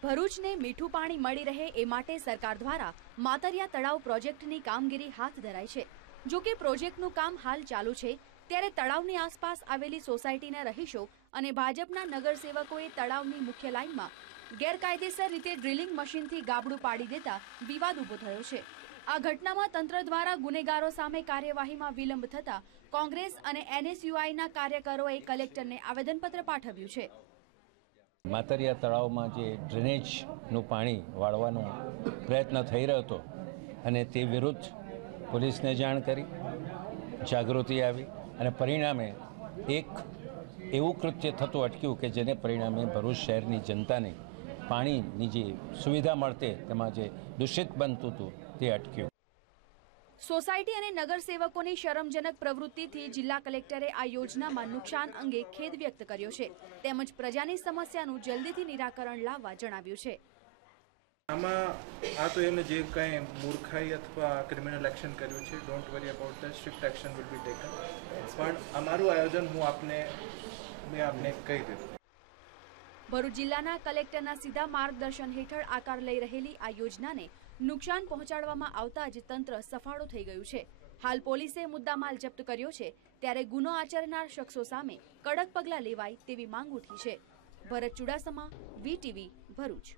ભરૂચને મીઠું પાણી મળી રહે એ માટે સરકાર દ્વારા માતરિયા તળાવ પ્રોજેક્ટની કામગીરી હાથ ધરાઈ છે. જો કે પ્રોજેક્ટનું કામ હાલ ચાલુ છે, ત્યારે તળાવની આસપાસ આવેલી સોસાયટીના રહીશો અને ભાજપના નગરસેવકોએ તળાવની મુખ્ય લાઇનમાં ગેરકાયદેસર રીતે ડ્રિલિંગ મશીનથી ગાબડું પાડી દેતા વિવાદ ઊભો થયો છે. આ ઘટનામાં તંત્ર દ્વારા ગુનેગારો સામે કાર્યવાહીમાં વિલંબ થતા કોંગ્રેસ અને એનએસયુઆઈના કાર્યકરોએ કલેક્ટરને આવેદનપત્ર પાઠવ્યું છે. માતરિયા તળાવમાં જે ડ્રેનેજનું પાણી વાળવાનો પ્રયત્ન થઈ રહ્યો હતો અને તે વિરુદ્ધ પોલીસને જાણ કરી, જાગૃતિ આવી અને પરિણામે એક એવું કૃત્ય થતું અટક્યું કે જેને પરિણામે ભરૂચ શહેરની જનતાને પાણીની જે સુવિધા મળતે તેમાં જે દૂષિત બનતું હતું તે અટક્યું. સોસાયટી અને નગરસેવકોની શરમજનક પ્રવૃત્તિથી જિલ્લા કલેક્ટરે આ યોજનામાં નુકસાન અંગે ખેદ વ્યક્ત કર્યો છે. તેમજ પ્રજાની સમસ્યાનું જલ્દીથી નિરાકરણ લાવવા જણાવ્યું છે. આમાં આ તો એમને જે કંઈ મૂર્ખાઈ અથવા ક્રિમિનલ એક્શન કર્યું છે don't worry about the strict action will be taken પણ અમારું આયોજન હું આપને, મેં આપને કહી દીધું. ભરૂચ જિલ્લાના કલેક્ટરના સીધા માર્ગદર્શન હેઠળ આકાર લઈ રહેલી આ યોજનાને નુકસાન પહોંચાડવામાં આવતા જ તંત્ર સફાળો થઈ ગયું છે. હાલ પોલીસે મુદ્દામાલ જપ્ત કર્યો છે, ત્યારે ગુનો આચરનાર શખ્સો સામે કડક પગલાં લેવાય તેવી માંગ ઉઠી છે. ભરત ચુડાસમા, વીટીવી, ભરૂચ.